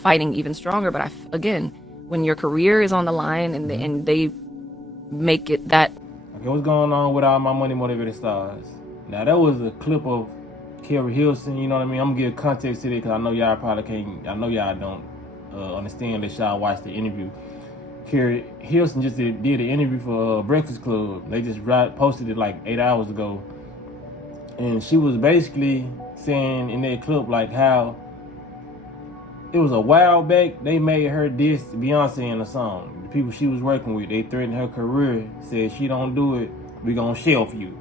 fighting even stronger. But again, when your career is on the line and they make it that. Okay, what's going on with all my money motivated stars? Now that was a clip of Kerry Hilson. You know what I mean? I'm gonna give context to it because I know y'all probably can't. I know y'all don't understand that y'all watched the interview. Kerry Hilson just did an interview for Breakfast Club. They just posted it like 8 hours ago, and she was basically saying in that clip like how it was a while back they made her diss Beyonce in a song. The people she was working with, they threatened her career, said she don't do it, we gonna shelf you.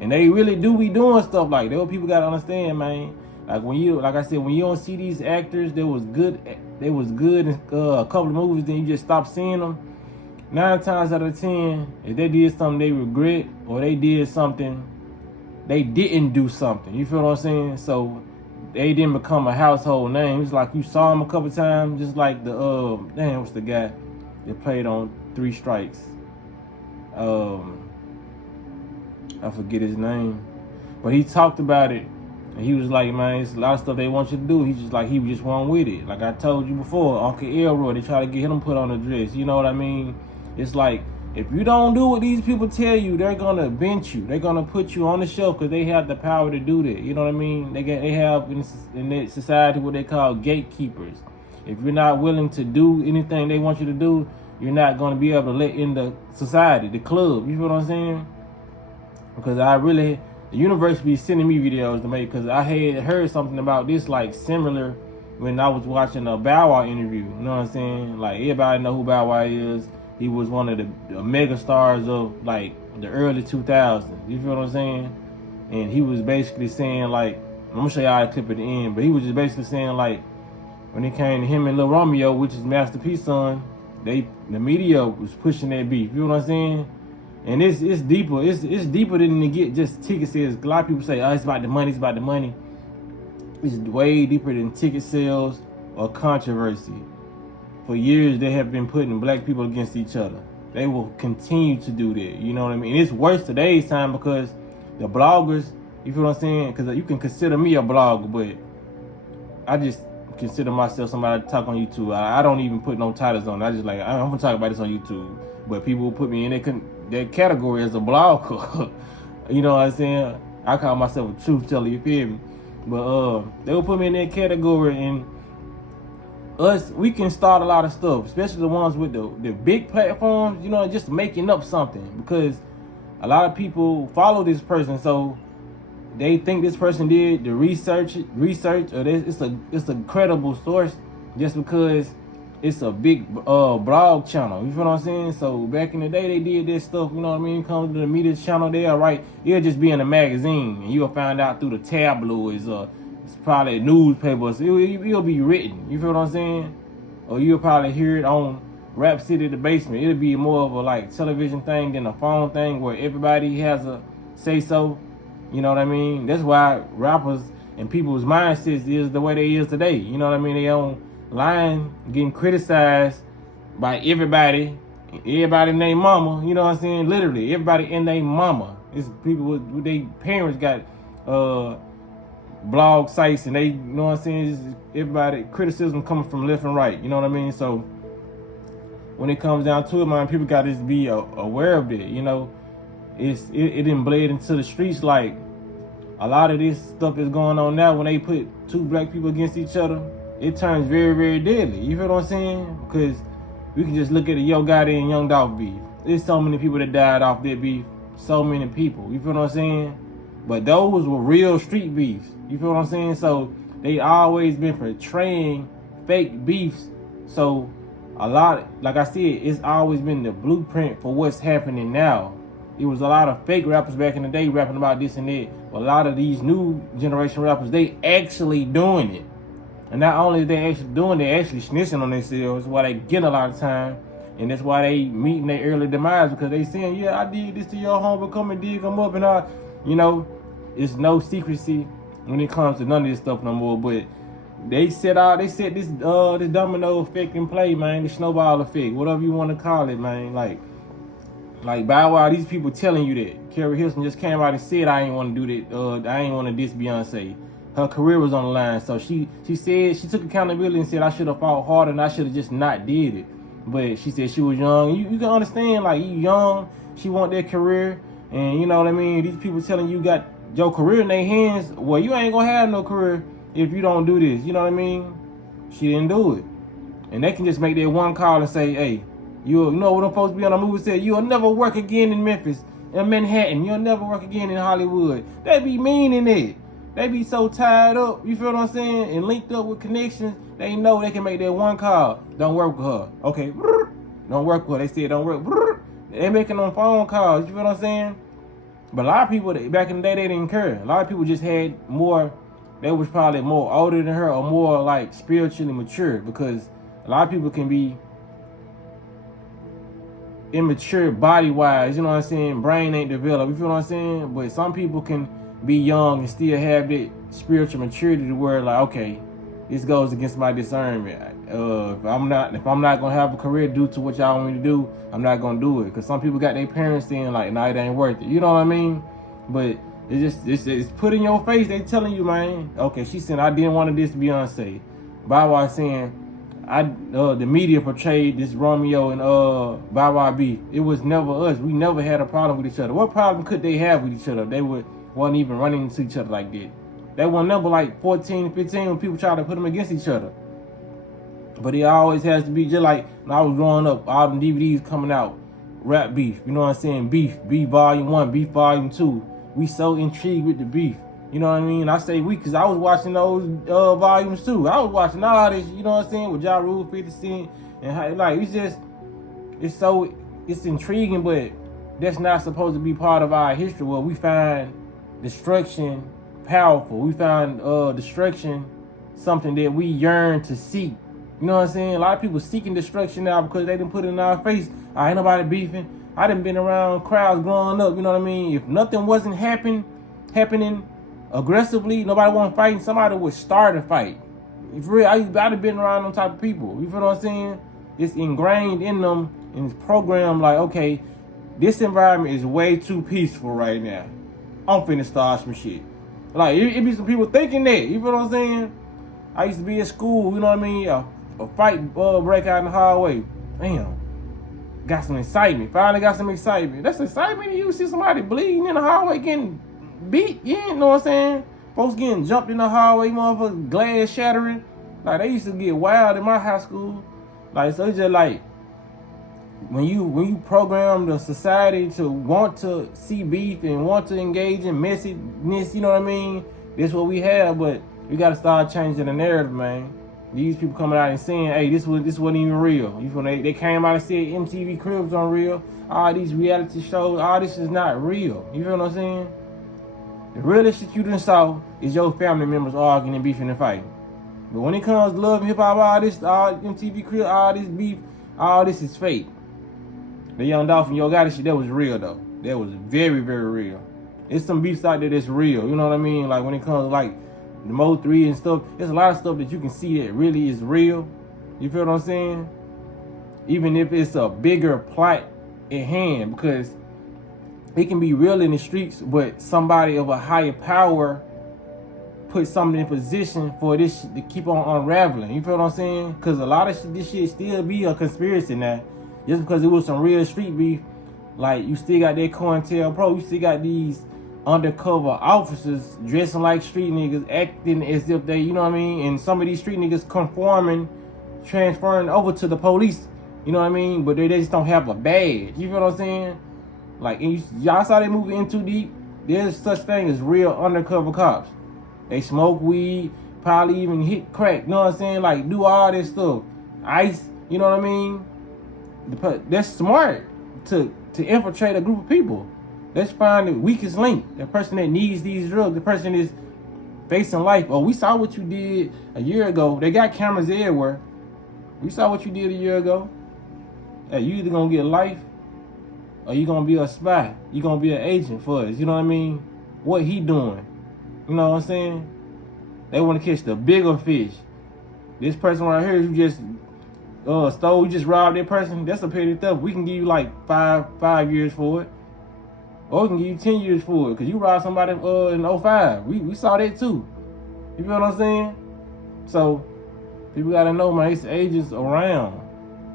And they really do be doing stuff like that. What people gotta understand, man. Like when you, like I said, when you don't see these actors, they was good in a couple of movies, then you just stop seeing them. 9 times out of 10, if they did something they regret or they did something, they didn't do something. You feel what I'm saying? So they didn't become a household name. It's like you saw him a couple times, just like the what's the guy that played on 3 Strikes? I forget his name, but he talked about it, and he was like, man, it's a lot of stuff they want you to do. He just wasn't with it. Like I told you before, Uncle Elroy, they try to get him put on a dress. You know what I mean? It's like, if you don't do what these people tell you, they're gonna bench you. They're gonna put you on the shelf because they have the power to do that. You know what I mean? They have in that society what they call gatekeepers. If you're not willing to do anything they want you to do, you're not gonna be able to let in the society, the club. You feel what I'm saying? Because the universe be sending me videos to make, because I had heard something about this like similar when I was watching a Bow Wow interview. You know what I'm saying? Like everybody know who Bow Wow is. He was one of the mega stars of like the early 2000s. You feel what I'm saying? And he was basically saying like, I'm gonna show y'all a clip at the end, but he was just basically saying like, when it came to him and Lil Romeo, which is Master P's son, the media was pushing that beef. You know what I'm saying? And it's deeper. It's deeper than to get just ticket sales. A lot of people say, oh, it's about the money, it's about the money. It's way deeper than ticket sales or controversy. For years, they have been putting black people against each other. They will continue to do that. You know what I mean? And it's worse today's time because the bloggers, you feel what I'm saying? Because you can consider me a blogger, but I just consider myself somebody to talk on YouTube. I don't even put no titles on it. I just like, I'm going to talk about this on YouTube. But people will put me in that category as a blogger. You know what I'm saying? I call myself a truth teller, you feel me? But they will put me in that category, and we can start a lot of stuff, especially the ones with the big platforms, you know, just making up something, because a lot of people follow this person, so they think this person did the research, or it's a credible source just because it's a big blog channel. You feel what I'm saying? So back in the day, they did this stuff. You know what I mean? Comes to the media channel, there, right? It'll just be in a magazine, and you'll find out through the tabloids, or it's probably a newspaper. So it'll be written. You feel what I'm saying? Or you'll probably hear it on Rap City, the Basement. It'll be more of a like television thing than a phone thing where everybody has a say so. You know what I mean? That's why rappers and people's mindsets is the way they is today. You know what I mean? They online getting criticized by everybody named mama. You know what I'm saying? Literally, everybody in their mama. It's people with their parents got blog sites, and they, you know what I'm saying? Just everybody, criticism coming from left and right. You know what I mean? So when it comes down to it, man, people got to be aware of it. You know, it didn't bled into the streets. Like a lot of this stuff is going on now. When they put 2 black people against each other, it turns very, very deadly. You feel what I'm saying? Because we can just look at the Yo Gotti and Young Dolph beef. There's so many people that died off that beef. So many people. You feel what I'm saying? But those were real street beefs. You feel what I'm saying? So they always been portraying fake beefs. So a lot, like I said, it's always been the blueprint for what's happening now. It was a lot of fake rappers back in the day rapping about this and that. But a lot of these new generation rappers, they actually doing it. And not only are they actually doing it, they actually snitching on themselves. That's why they get a lot of time. And that's why they meeting their early demise, because they saying, yeah, I did this to your homie, come and dig them up. And you know, it's no secrecy when it comes to none of this stuff no more. But they set this domino effect in play, man. The snowball effect, whatever you want to call it, man. Like Bow Wow, these people telling you that. Kerry Hilson just came out and said, I ain't want to do that. I ain't want to diss Beyonce. her career was on the line. So she said she took accountability and said I should have fought harder and I should have just not did it. But she said she was young. You can understand, like, you young, she want that career, and you know what I mean. These people telling you got your career in their hands. Well, you ain't gonna have no career if you don't do this. You know what I mean? She didn't do it, and they can just make that one call and say, "Hey, you know what I'm supposed to be on a movie said? You'll never work again in Memphis, in Manhattan. You'll never work again in Hollywood." They be meaning it. They be so tied up, you feel what I'm saying, and linked up with connections. They know they can make that one call. Don't work with her. Okay, don't work with her. They said don't work. They making them phone calls. You feel what I'm saying? But a lot of people back in the day, they didn't care. A lot of people just had more. They was probably more older than her or more like spiritually mature, because a lot of people can be immature body wise. You know what I'm saying? Brain ain't developed. You feel what I'm saying? But some people can be young and still have that spiritual maturity to where, like, okay, this goes against my discernment. If I'm not gonna have a career due to what y'all want me to do, I'm not gonna do it. Because some people got their parents saying like, nah, it ain't worth it. You know what I mean? But it's put in your face. They telling you, man. Okay, she said I didn't want this Beyonce. Bow saying the media portrayed this Romeo and Bow beef. It was never us. We never had a problem with each other. What problem could they have with each other? They wasn't even running into each other like that. They were never like 14, 15 when people try to put them against each other. But it always has to be just like when I was growing up, all the DVDs coming out, rap beef. You know what I'm saying? Beef volume 1, beef volume 2. We so intrigued with the beef. You know what I mean? I say we because I was watching those volumes too. I was watching all this, you know what I'm saying, with Ja Rule, 50 Cent, and how, like, it's intriguing, but that's not supposed to be part of our history. Where we find destruction powerful. We find destruction something that we yearn to seek. You know what I'm saying? A lot of people seeking destruction now because they didn't put it in our face. Ain't nobody beefing. I done been around crowds growing up. You know what I mean? If nothing wasn't happening aggressively, nobody wasn't fighting, somebody would start a fight. If real, I've been around them type of people. You feel what I'm saying? It's ingrained in them and it's programmed like, okay, this environment is way too peaceful right now. I'm finna start some shit. Like, it be some people thinking that. You feel what I'm saying? I used to be at school, you know what I mean? A fight break out in the hallway. Damn. Got some excitement. Finally got some excitement. That's excitement. You see somebody bleeding in the hallway getting beat. You know what I'm saying? Folks getting jumped in the hallway, motherfuckers, glass shattering. Like, they used to get wild in my high school. Like, so it's just like, when you program the society to want to see beef and want to engage in messiness, you know what I mean? That's what we have, but we got to start changing the narrative, man. These people coming out and saying, hey, this wasn't even real. You feel they came out and said MTV Cribs aren't real. All these reality shows, all this is not real. You feel what I'm saying? The realest shit you done saw is your family members arguing and beefing and fighting. But when it comes to love and hip hop, all MTV Cribs, all this beef, all this is fake. The Young Dolphin, Yo Gotti shit, that was real though. That was very, very real. It's some beefs out there that's real. You know what I mean? Like when it comes to like the Mo 3 and stuff, there's a lot of stuff that you can see that really is real. You feel what I'm saying? Even if it's a bigger plot at hand, because it can be real in the streets, but somebody of a higher power put something in position for this shit to keep on unraveling. You feel what I'm saying? Because a lot of this shit still be a conspiracy now. Just because it was some real street beef, like you still got that COINTELPRO, you still got these undercover officers dressing like street niggas, acting as if they, you know what I mean? And some of these street niggas transferring over to the police, you know what I mean? But they just don't have a badge. You feel what I'm saying? Like, and y'all saw they moving in too deep. There's such thing as real undercover cops. They smoke weed, probably even hit crack, you know what I'm saying? Like, do all this stuff. Ice, you know what I mean? That's smart to infiltrate a group of people. Let's find the weakest link, the person that needs these drugs, the person is facing life. Oh, we saw what you did a year ago. They got cameras everywhere. We saw what you did a year ago. Hey, you either gonna get life or you gonna be a spy. You gonna be an agent for us. You know what I mean? What he doing? You know what I'm saying? They want to catch the bigger fish. This person right here, you just stole, you just robbed that person. That's a petty theft. We can give you like five years for it. Or we can give you 10 years for it, because you robbed somebody in 05. We saw that too. You feel what I'm saying? So people gotta know, man, it's agents around.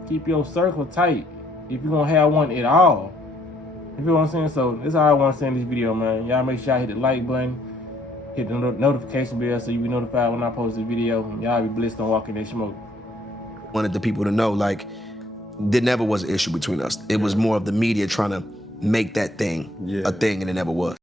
Keep your circle tight if you're gonna have one at all. You feel what I'm saying? So that's all I want to say in this video, man. Y'all make sure y'all hit the like button, hit the notification bell so you be notified when I post this video. And y'all be blessed on walking that smoke. Wanted the people to know, like, there never was an issue between us. It was more of the media trying to make that thing a thing, and it never was.